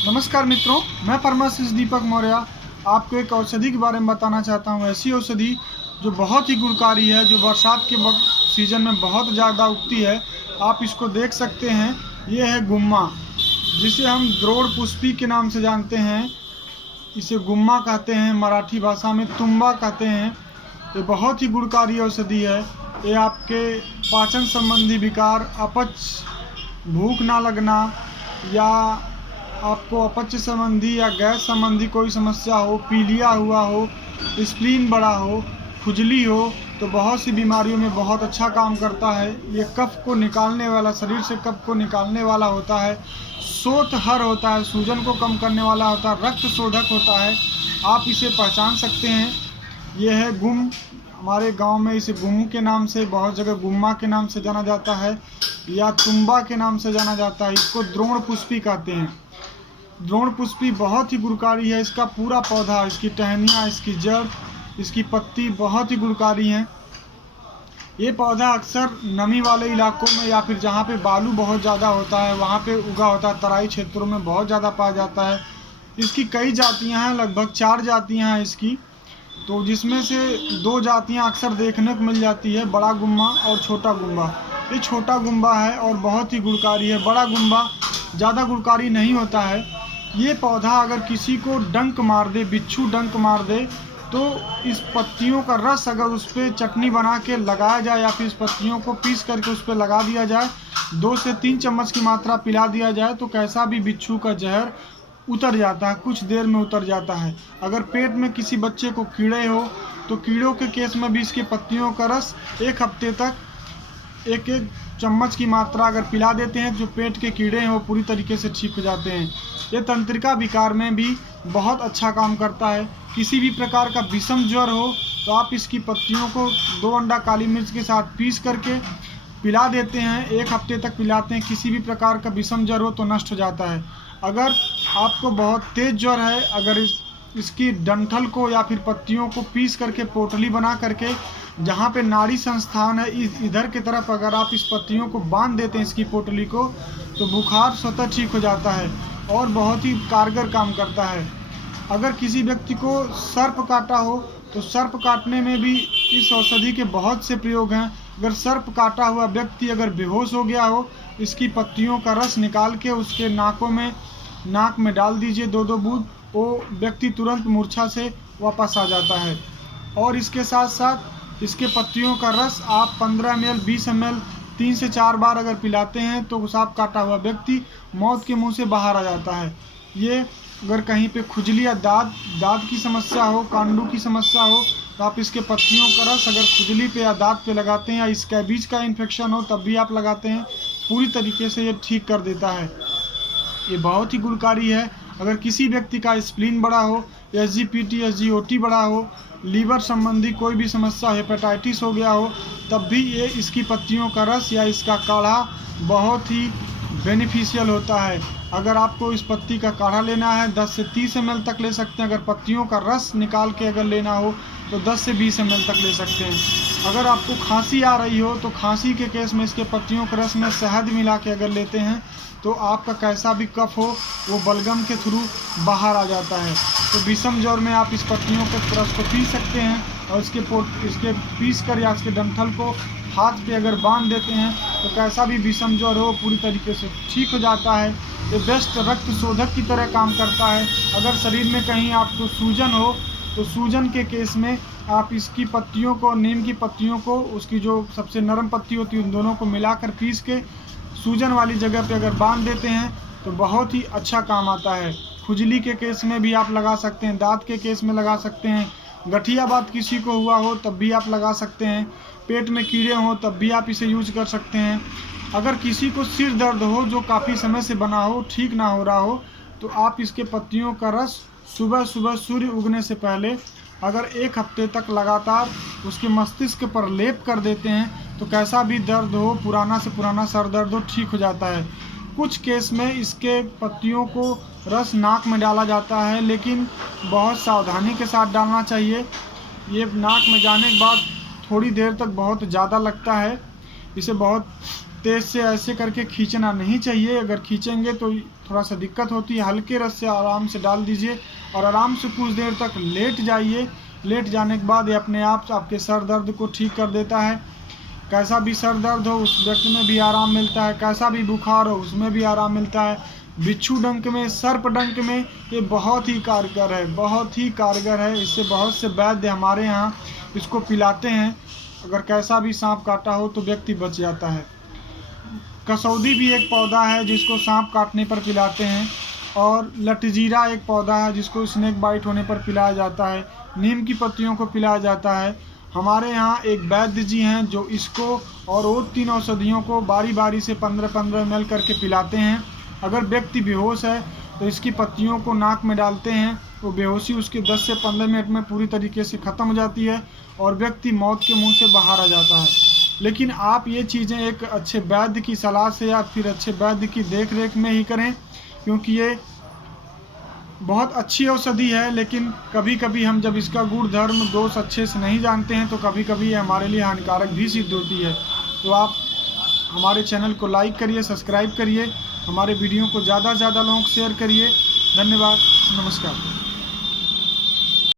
नमस्कार मित्रों, मैं फार्मासिस्ट दीपक मौर्य आपको एक औषधि के बारे में बताना चाहता हूँ। ऐसी औषधि जो बहुत ही गुणकारी है, जो बरसात के सीजन में बहुत ज़्यादा उगती है। आप इसको देख सकते हैं, ये है गुम्मा, जिसे हम द्रोण पुष्पी के नाम से जानते हैं। इसे गुम्मा कहते हैं, मराठी भाषा में तुम्बा कहते हैं। ये बहुत ही गुणकारी औषधि है। ये आपके पाचन संबंधी विकार, अपच, भूख ना लगना, या आपको अपच संबंधी या गैस संबंधी कोई समस्या हो, पीलिया हुआ हो, स्प्लीन बड़ा हो, खुजली हो, तो बहुत सी बीमारियों में बहुत अच्छा काम करता है। ये कफ को निकालने वाला, शरीर से कफ को निकालने वाला होता है। शोथहर होता है, सूजन को कम करने वाला होता है, रक्त शोधक होता है। आप इसे पहचान सकते हैं। ये है गुम। हमारे गांव में इसे गुम के नाम से, बहुत जगह गुम्मा के नाम से जाना जाता है, या तुम्बा के नाम से जाना जाता है। इसको द्रोण पुष्पी कहते हैं। द्रोण पुष्पी बहुत ही गुणकारी है। इसका पूरा पौधा, इसकी टहनियाँ, इसकी जड़, इसकी पत्ती बहुत ही गुणकारी हैं। ये पौधा अक्सर नमी वाले इलाकों में या फिर जहाँ पे बालू बहुत ज़्यादा होता है वहाँ पे उगा होता है। तराई क्षेत्रों में बहुत ज़्यादा पाया जाता है। इसकी कई जातियाँ हैं, लगभग 4 जातियाँ हैं इसकी। तो जिसमें से 2 जातियाँ अक्सर देखने को मिल जाती है, बड़ा गुम्मा और छोटा गुम्बा। ये छोटा गुम्बा है और बहुत ही गुणकारी है। बड़ा गुम्बा ज़्यादा गुणकारी नहीं होता है। ये पौधा अगर किसी को डंक मार दे, बिच्छू डंक मार दे, तो इस पत्तियों का रस अगर उस पर चटनी बना के लगाया जाए, या फिर इस पत्तियों को पीस करके उस पर लगा दिया जाए, 2 से 3 चम्मच की मात्रा पिला दिया जाए, तो कैसा भी बिच्छू का जहर उतर जाता है, कुछ देर में उतर जाता है। अगर पेट में किसी बच्चे को कीड़े हो, तो कीड़ों के केस में भी इसके पत्तियों का रस 1 हफ्ते तक 1-1 चम्मच की मात्रा अगर पिला देते हैं, जो पेट के कीड़े हैं वो पूरी तरीके से ठीक हो जाते हैं। ये तंत्रिका विकार में भी बहुत अच्छा काम करता है। किसी भी प्रकार का विषम ज्वर हो तो आप इसकी पत्तियों को 2 अंडा काली मिर्च के साथ पीस करके पिला देते हैं, 1 हफ्ते तक पिलाते हैं। किसी भी प्रकार का विषम ज्वर हो तो नष्ट हो जाता है। अगर आपको बहुत तेज़ ज्वर है, अगर इसकी डंठल को या फिर पत्तियों को पीस करके पोटली बना करके, जहाँ पे नाड़ी संस्थान है इधर की तरफ अगर आप इस पत्तियों को बांध देते हैं, इसकी पोटली को, तो बुखार स्वतः ठीक हो जाता है और बहुत ही कारगर काम करता है। अगर किसी व्यक्ति को सर्प काटा हो तो सर्प काटने में भी इस औषधि के बहुत से प्रयोग हैं। अगर सर्प काटा हुआ व्यक्ति अगर बेहोश हो गया हो, इसकी पत्तियों का रस निकाल के उसके नाक में डाल दीजिए 2-2 बूंद, वो व्यक्ति तुरंत मूर्छा से वापस आ जाता है। और इसके साथ साथ इसके पत्तियों का रस आप 15 ml 20 ml 3 से 4 बार अगर पिलाते हैं तो सांप काटा हुआ व्यक्ति मौत के मुंह से बाहर आ जाता है। ये अगर कहीं पे खुजली या दांत की समस्या हो, कांडू की समस्या हो, तो आप इसके पत्तियों का रस अगर खुजली पे या दांत पे लगाते हैं, या स्कैबिज का इन्फेक्शन हो तब भी आप लगाते हैं, पूरी तरीके से ये ठीक कर देता है। ये बहुत ही गुणकारी है। अगर किसी व्यक्ति का स्प्लीन बड़ा हो, SGPT SGOT बड़ा हो, लीवर संबंधी कोई भी समस्या, हेपेटाइटिस हो गया हो, तब भी ये इसकी पत्तियों का रस या इसका काढ़ा बहुत ही बेनिफिशियल होता है। अगर आपको इस पत्ती का काढ़ा लेना है 10 से 30 ml तक ले सकते हैं। अगर पत्तियों का रस निकाल के अगर लेना हो तो 10 से 20 ml तक ले सकते हैं। अगर आपको खांसी आ रही हो तो खांसी के केस में इसके पत्तियों के रस में शहद मिला के अगर लेते हैं तो आपका कैसा भी कफ हो वो बलगम के थ्रू बाहर आ जाता है। तो विषम ज्वर में आप इस पत्तियों के रस को पी सकते हैं, और इसके पीस कर या इसके डंठल को हाथ पे अगर बांध देते हैं तो कैसा भी विषम ज्वर हो पूरी तरीके से ठीक हो जाता है। ये बेस्ट रक्त शोधक की तरह काम करता है। अगर शरीर में कहीं आपको सूजन हो तो सूजन के केस में आप इसकी पत्तियों को, नीम की पत्तियों को, उसकी जो सबसे नरम पत्ती होती है उन दोनों को मिलाकर पीस के सूजन वाली जगह पे अगर बांध देते हैं तो बहुत ही अच्छा काम आता है। खुजली के केस में भी आप लगा सकते हैं, दांत के केस में लगा सकते हैं, गठिया बात किसी को हुआ हो तब भी आप लगा सकते हैं, पेट में कीड़े हों तब भी आप इसे यूज कर सकते हैं। अगर किसी को सिर दर्द हो जो काफ़ी समय से बना हो, ठीक ना हो रहा हो, तो आप इसके पत्तियों का रस सुबह सुबह सूर्य उगने से पहले अगर 1 हफ्ते तक लगातार उसके मस्तिष्क पर लेप कर देते हैं तो कैसा भी दर्द हो, पुराना से पुराना सर दर्द हो, ठीक हो जाता है। कुछ केस में इसके पत्तियों को रस नाक में डाला जाता है, लेकिन बहुत सावधानी के साथ डालना चाहिए। ये नाक में जाने के बाद थोड़ी देर तक बहुत ज़्यादा लगता है, इसे बहुत तेज़ से ऐसे करके खींचना नहीं चाहिए। अगर खींचेंगे तो थोड़ा सा दिक्कत होती है। हल्के रस से आराम से डाल दीजिए और आराम से कुछ देर तक लेट जाइए। लेट जाने के बाद ये अपने आप आपके सर दर्द को ठीक कर देता है। कैसा भी सर दर्द हो उस व्यक्ति में भी आराम मिलता है, कैसा भी बुखार हो उसमें भी आराम मिलता है। बिच्छू डंक में, सर्प डंक में ये बहुत ही कारगर है, बहुत ही कारगर है। इससे बहुत से वैद्य हमारे यहाँ इसको पिलाते हैं। अगर कैसा भी सांप काटा हो तो व्यक्ति बच जाता है। कसौदी भी एक पौधा है जिसको सांप काटने पर पिलाते हैं। और लटजीरा एक पौधा है जिसको स्नेक बाइट होने पर पिलाया जाता है। नीम की पत्तियों को पिलाया जाता है। हमारे यहाँ एक वैद्य जी हैं जो इसको और वो 3 औषधियों को बारी बारी से 15-15 ml करके पिलाते हैं। अगर व्यक्ति बेहोश है तो इसकी पत्तियों को नाक में डालते हैं, वो बेहोशी उसके 10 से 15 मिनट में पूरी तरीके से ख़त्म हो जाती है और व्यक्ति मौत के मुंह से बाहर आ जाता है। लेकिन आप ये चीज़ें एक अच्छे वैद्य की सलाह से या फिर अच्छे वैद्य की देख रेख में ही करें, क्योंकि ये बहुत अच्छी औषधि है। लेकिन कभी कभी हम जब इसका गुण धर्म दोष अच्छे से नहीं जानते हैं तो कभी कभी ये हमारे लिए हानिकारक भी सिद्ध होती है। तो आप हमारे चैनल को लाइक करिए, सब्सक्राइब करिए, हमारे वीडियो को ज़्यादा से ज़्यादा लोगों को शेयर करिए। धन्यवाद, नमस्कार।